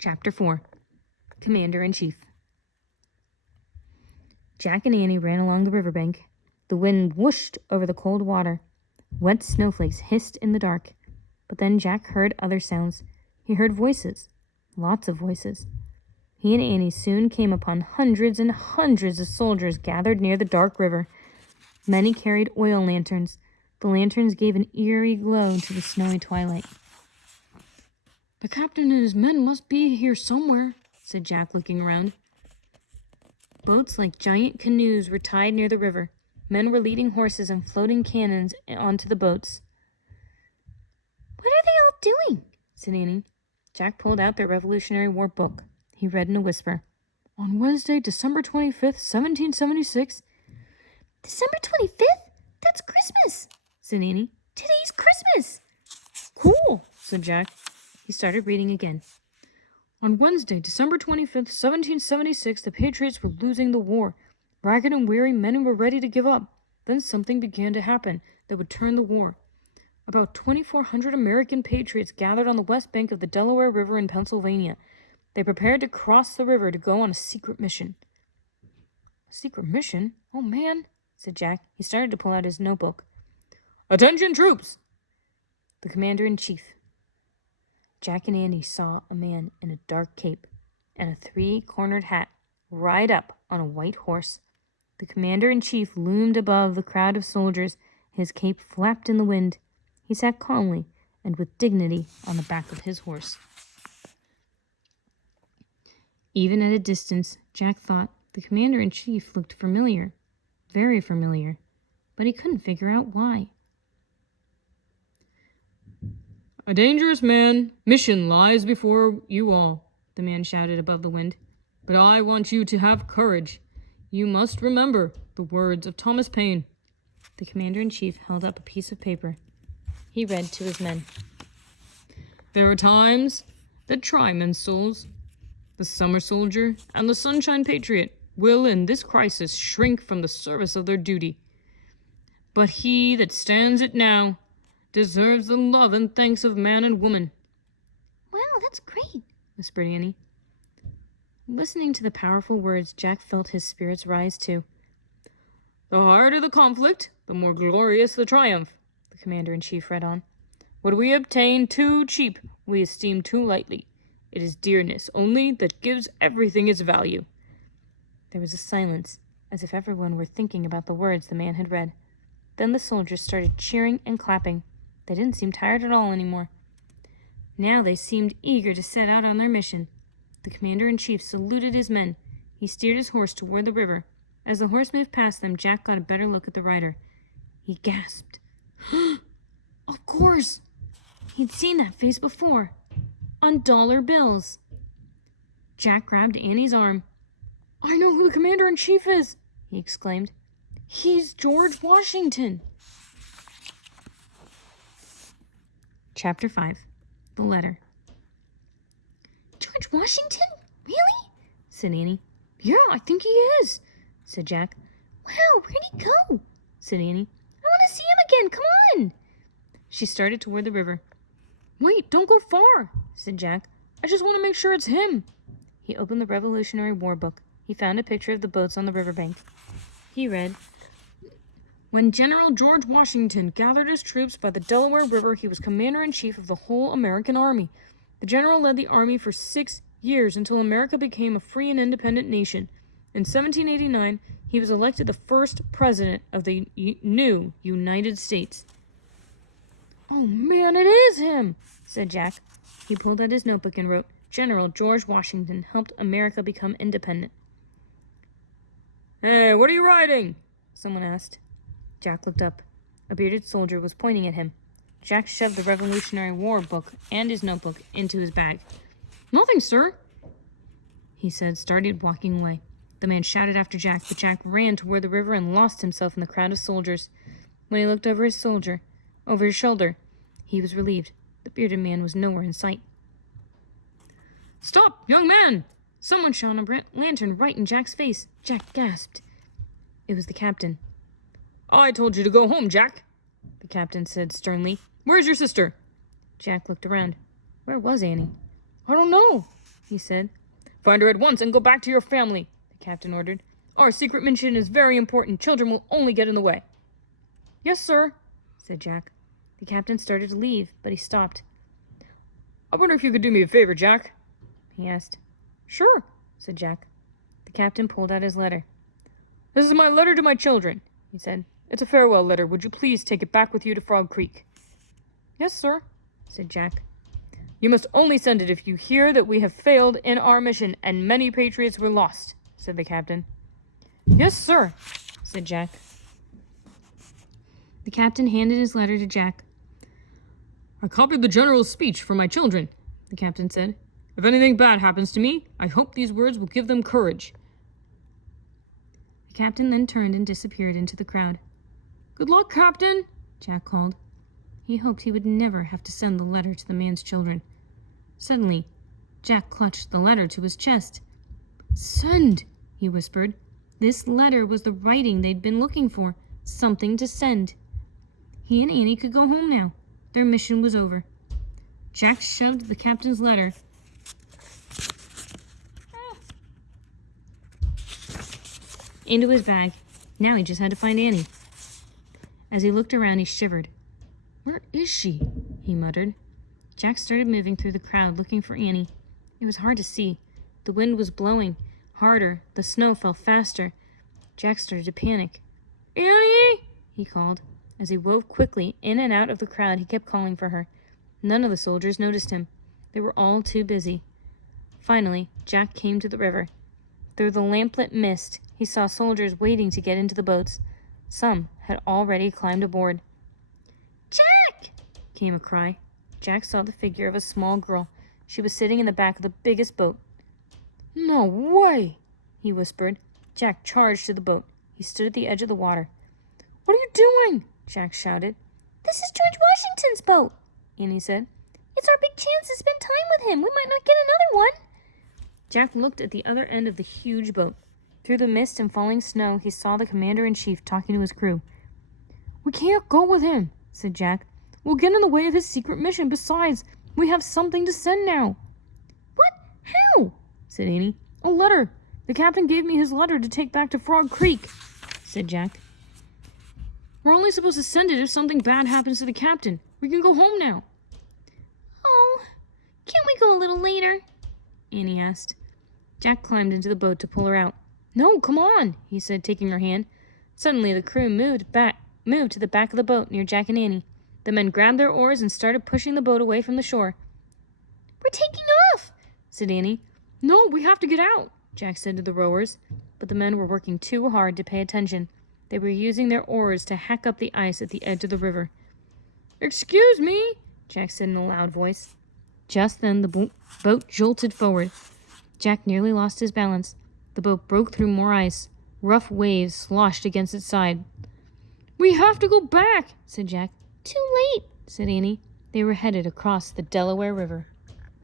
Chapter 4. Commander-in-Chief. Jack and Annie ran along the riverbank. The wind whooshed over the cold water. Wet snowflakes hissed in the dark. But then Jack heard other sounds. He heard voices. Lots of voices. He and Annie soon came upon hundreds and hundreds of soldiers gathered near the dark river. Many carried oil lanterns. The lanterns gave an eerie glow to the snowy twilight. "The captain and his men must be here somewhere," said Jack, looking around. Boats like giant canoes were tied near the river. Men were leading horses and floating cannons onto the boats. "What are they all doing?" said Annie. Jack pulled out their Revolutionary War book. He read in a whisper. "On Wednesday, December 25th, 1776. "December 25th? That's Christmas," said Annie. "Today's Christmas." "Cool," said Jack. He started reading again. "On Wednesday, December 25th, 1776, the Patriots were losing the war. Ragged and weary, men were ready to give up. Then something began to happen that would turn the war. About 2,400 American patriots gathered on the west bank of the Delaware River in Pennsylvania. They prepared to cross the river to go on a secret mission." "A secret mission? Oh, man," said Jack. He started to pull out his notebook. "Attention, troops!" The commander-in-chief. Jack and Andy saw a man in a dark cape and a three-cornered hat ride up on a white horse. The commander-in-chief loomed above the crowd of soldiers. His cape flapped in the wind. He sat calmly and with dignity on the back of his horse. Even at a distance, Jack thought the commander-in-chief looked familiar, very familiar, but he couldn't figure out why. "A dangerous mission lies before you all," the man shouted above the wind. "But I want you to have courage. You must remember the words of Thomas Paine." The commander-in-chief held up a piece of paper. He read to his men. "There are times that try men's souls. The summer soldier and the sunshine patriot will in this crisis shrink from the service of their duty. But he that stands it now deserves the love and thanks of man and woman." "Wow, that's great," whispered Annie. Listening to the powerful words, Jack felt his spirits rise too. "The harder the conflict, the more glorious the triumph," the commander-in-chief read on. "What we obtain too cheap, we esteem too lightly. It is dearness only that gives everything its value." There was a silence, as if everyone were thinking about the words the man had read. Then the soldiers started cheering and clapping. They didn't seem tired at all anymore. Now they seemed eager to set out on their mission. The commander-in-chief saluted his men. He steered his horse toward the river. As the horse moved past them, Jack got a better look at the rider. He gasped. Of course! He'd seen that face before. On dollar bills. Jack grabbed Annie's arm. "I know who the commander-in-chief is!" he exclaimed. "He's George Washington!" Chapter 5. The Letter. "George Washington? Really?" said Annie. "Yeah, I think he is," said Jack. "Wow, where'd he go?" said Annie. "I want to see him again, come on!" She started toward the river. "Wait, don't go far," said Jack. "I just want to make sure it's him." He opened the Revolutionary War book. He found a picture of the boats on the riverbank. He read, "When General George Washington gathered his troops by the Delaware River, he was commander-in-chief of the whole American army. The general led the army for 6 years until America became a free and independent nation. In 1789, he was elected the first president of the new United States." "Oh man, it is him," said Jack. He pulled out his notebook and wrote, "General George Washington helped America become independent." "Hey, what are you writing?" someone asked. Jack looked up. A bearded soldier was pointing at him. Jack shoved the Revolutionary War book and his notebook into his bag. "Nothing, sir," he said, started walking away. The man shouted after Jack, but Jack ran toward the river and lost himself in the crowd of soldiers. When he looked over his shoulder, he was relieved. The bearded man was nowhere in sight. "Stop, young man!" Someone shone a lantern right in Jack's face. Jack gasped. It was the captain. "I told you to go home, Jack," the captain said sternly. "Where's your sister?" Jack looked around. Where was Annie? "I don't know," he said. "Find her at once and go back to your family," the captain ordered. "Our secret mission is very important. Children will only get in the way." "Yes, sir," said Jack. The captain started to leave, but he stopped. "I wonder if you could do me a favor, Jack?" he asked. "Sure," said Jack. The captain pulled out his letter. "This is my letter to my children," he said. "It's a farewell letter. Would you please take it back with you to Frog Creek?" "Yes, sir," said Jack. "You must only send it if you hear that we have failed in our mission and many patriots were lost," said the captain. "Yes, sir," said Jack. The captain handed his letter to Jack. "I copied the general's speech for my children," the captain said. "If anything bad happens to me, I hope these words will give them courage." The captain then turned and disappeared into the crowd. "Good luck, Captain," Jack called. He hoped he would never have to send the letter to the man's children. Suddenly, Jack clutched the letter to his chest. "Send," he whispered. This letter was the writing they'd been looking for, something to send. He and Annie could go home now. Their mission was over. Jack shoved the captain's letter into his bag. Now he just had to find Annie. As he looked around, he shivered. "Where is she?" he muttered. Jack started moving through the crowd looking for Annie. It was hard to see. The wind was blowing harder. The snow fell faster. Jack started to panic. "Annie!" he called. As he wove quickly in and out of the crowd, he kept calling for her. None of the soldiers noticed him. They were all too busy. Finally, Jack came to the river. Through the lamplit mist, he saw soldiers waiting to get into the boats. Some had already climbed aboard. "Jack!" came a cry. Jack saw the figure of a small girl. She was sitting in the back of the biggest boat. "No way!" he whispered. Jack charged to the boat. He stood at the edge of the water. "What are you doing?" Jack shouted. "This is George Washington's boat," Annie said. "It's our big chance to spend time with him. We might not get another one." Jack looked at the other end of the huge boat. Through the mist and falling snow, he saw the commander-in-chief talking to his crew. "We can't go with him," said Jack. "We'll get in the way of his secret mission. Besides, we have something to send now." "What? How?" said Annie. "A letter. The captain gave me his letter to take back to Frog Creek," said Jack. "We're only supposed to send it if something bad happens to the captain. We can go home now." "Oh, can't we go a little later?" Annie asked. Jack climbed into the boat to pull her out. "No, come on," he said, taking her hand. Suddenly, the crew moved to the back of the boat near Jack and Annie. The men grabbed their oars and started pushing the boat away from the shore. "We're taking off," said Annie. "No, we have to get out," Jack said to the rowers. But the men were working too hard to pay attention. They were using their oars to hack up the ice at the edge of the river. "Excuse me," Jack said in a loud voice. Just then, the boat jolted forward. Jack nearly lost his balance. The boat broke through more ice. Rough waves sloshed against its side. "We have to go back," said Jack. "Too late," said Annie. They were headed across the Delaware River.